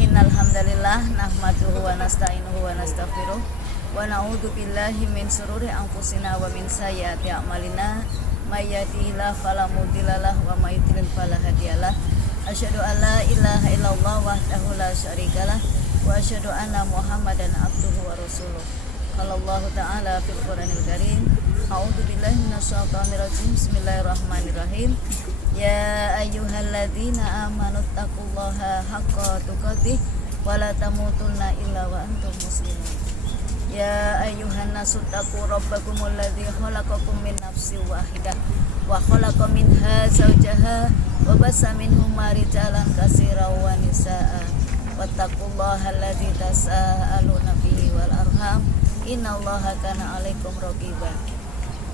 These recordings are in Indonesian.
Innal hamdalillah nahmaduhu wa nasta'inuhu wa nastaghfiruh wa na'udzu billahi min shururi anfusina wa min sayyiati a'malina may yahdihillahu fala mudhillalah wa may yudhlil fala hadiyalah. Asyhadu an la ilaha illallah wahdahu la syarikalah wa asyhadu anna Muhammadan abduhu wa rasuluh. Qala Allah ta'ala fil Qur'anil Karim, a'udzu billahi minasyaitonir rajim. Bismillahirrahmanirrahim. Ya ayyuhalladzina amanu taqullaha haqqa tuqatih wa la tamutunna illa wa antum muslimun. Ya ayyuhan nasu taqu rabbakumul ladzi khalaqakum min nafsin wahidah wa khalaqa minha zawjaha wa bassa minhuma rijalan katsiran wa nisaa wattaqullaha alladzi tasaaluna bihi wal arham innallaha kana 'alaikum raqiba.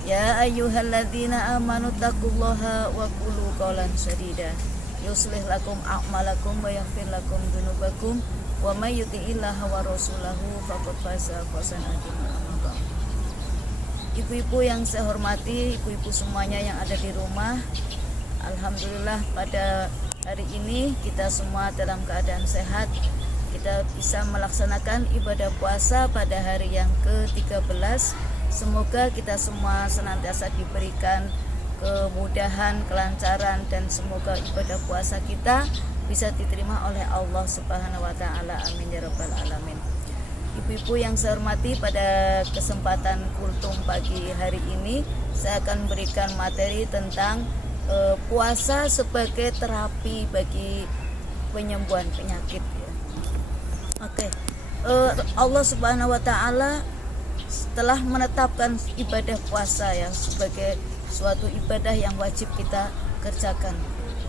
Ya ayyuhalladzina amanu taqullaha wa qulu qawlan sadida yuslih lakum a'malakum wa yaghfir lakum dzunubakum wa may yuti'illaha wa rasulahu faqad faza fawzan 'aziman. Ibu-ibu yang saya hormati, ibu-ibu semuanya yang ada di rumah, alhamdulillah pada hari ini kita semua dalam keadaan sehat. Kita bisa melaksanakan ibadah puasa pada hari yang ke-13. Semoga kita semua senantiasa diberikan kemudahan, kelancaran, dan semoga ibadah puasa kita bisa diterima oleh Allah Subhanahu wa taala. Amin ya rabbal alamin. Ibu-ibu yang saya hormati, pada kesempatan kultum pagi hari ini saya akan memberikan materi tentang puasa sebagai terapi bagi penyembuhan penyakit ya. Oke. Allah Subhanahu wa taala setelah menetapkan ibadah puasa ya sebagai suatu ibadah yang wajib kita kerjakan,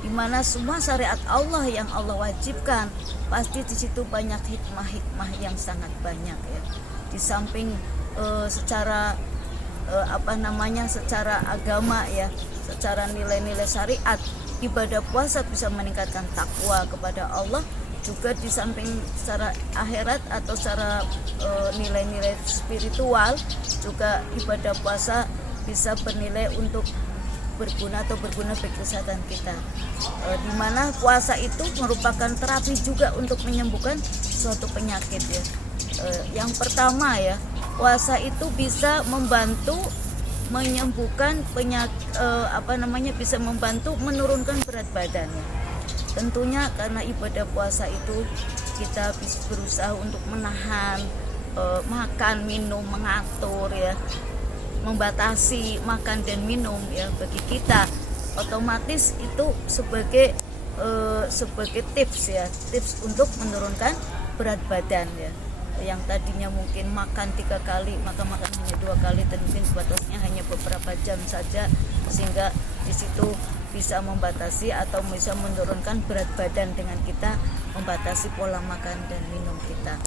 di mana semua syariat Allah yang Allah wajibkan, pasti di situ banyak hikmah-hikmah yang sangat banyak ya. Di samping secara secara agama ya, secara nilai-nilai syariat, ibadah puasa bisa meningkatkan takwa kepada Allah. Juga di samping secara akhirat atau secara nilai-nilai spiritual, juga ibadah puasa bisa bernilai untuk berguna bagi kesehatan kita, di mana puasa itu merupakan terapi juga untuk menyembuhkan suatu penyakit ya. Yang pertama ya, puasa itu bisa membantu menyembuhkan penyakit, bisa membantu menurunkan berat badan ya. Tentunya karena ibadah puasa itu kita bisa berusaha untuk menahan makan, minum, mengatur ya, membatasi makan dan minum ya. Bagi kita otomatis itu sebagai tips ya, tips untuk menurunkan berat badan ya. Yang tadinya mungkin makan 3 kali, maka makan hanya 2 kali, dan mungkin batasnya hanya beberapa jam saja, sehingga di situ bisa membatasi atau bisa menurunkan berat badan dengan kita membatasi pola makan dan minum kita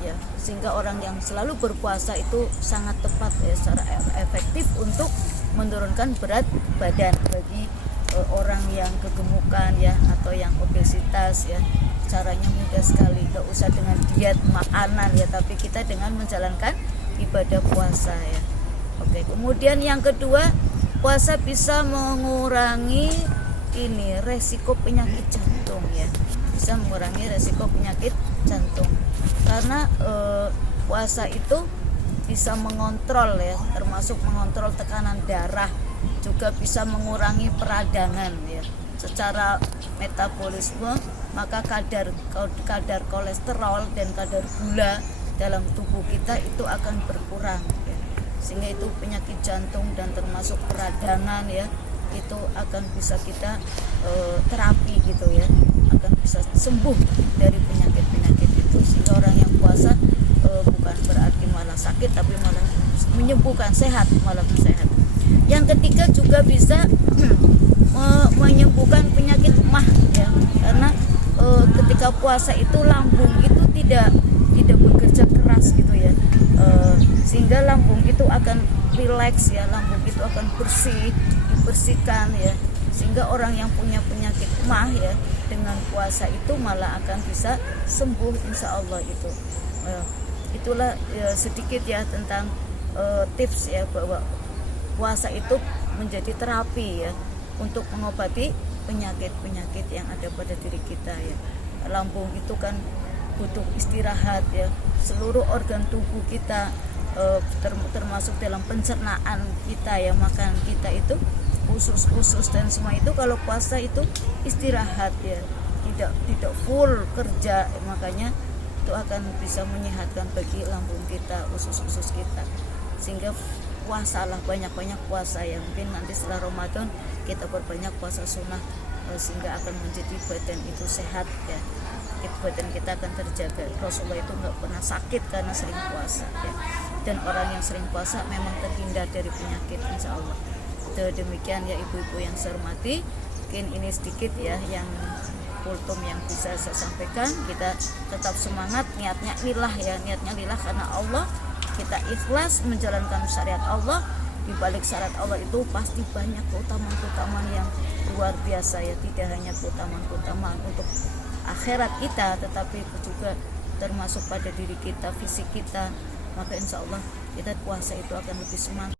ya. Sehingga orang yang selalu berpuasa itu sangat tepat ya, secara efektif untuk menurunkan berat badan. Bagi orang yang kegemukan ya, atau yang obesitas ya, caranya mudah sekali, gak usah dengan diet makanan ya, tapi kita dengan menjalankan ibadah puasa ya. Oke, kemudian yang kedua, puasa bisa mengurangi resiko penyakit jantung ya, bisa mengurangi resiko penyakit jantung karena puasa itu bisa mengontrol ya, termasuk mengontrol tekanan darah, juga bisa mengurangi peradangan ya secara metabolisme, maka kadar kolesterol dan kadar gula dalam tubuh kita itu akan berkurang ya. Sehingga itu penyakit jantung dan termasuk peradangan ya, itu akan bisa kita terapi gitu ya, akan bisa sembuh dari penyakit-penyakit itu. Sehingga orang yang puasa bukan berarti malah sakit, tapi malah menyembuhkan, sehat, malah sehat. Yang ketiga juga bisa menyembuhkan penyakit mah ya, karena ketika puasa itu lambung itu tidak bekerja keras gitu ya, sehingga lambung itu akan rileks ya, lambung itu akan dibersihkan ya, sehingga orang yang punya penyakit mah ya, dengan puasa itu malah akan bisa sembuh insya Allah itu. Itulah ya, sedikit ya tentang tips ya, bahwa puasa itu menjadi terapi ya untuk mengobati penyakit-penyakit yang ada pada diri kita ya. lambung itu kan butuh istirahat ya, seluruh organ tubuh kita termasuk dalam pencernaan kita ya, makan kita itu usus dan semua itu kalau puasa itu istirahat ya, tidak full kerja, makanya itu akan bisa menyehatkan bagi lambung kita, usus kita. Sehingga puasalah, banyak-banyak puasa ya, mungkin nanti setelah Ramadan kita berbanyak puasa sunnah sehingga akan menjadi badan itu sehat ya, badan kita akan terjaga. Rasulullah itu nggak pernah sakit karena sering puasa ya. Dan orang yang sering puasa memang terhindar dari penyakit, insya Allah. Demikian ya ibu-ibu yang saya hormati, mungkin ini sedikit ya yang kultum yang bisa saya sampaikan. Kita tetap semangat, niatnya lillah ya, niatnya lillah karena Allah, kita ikhlas menjalankan syariat Allah. Di balik syariat Allah itu pasti banyak keutamaan yang luar biasa ya, tidak hanya keutamaan untuk akhirat kita, tetapi juga termasuk pada diri kita, fisik kita. Maka insya Allah kita puasa itu akan lebih semangat.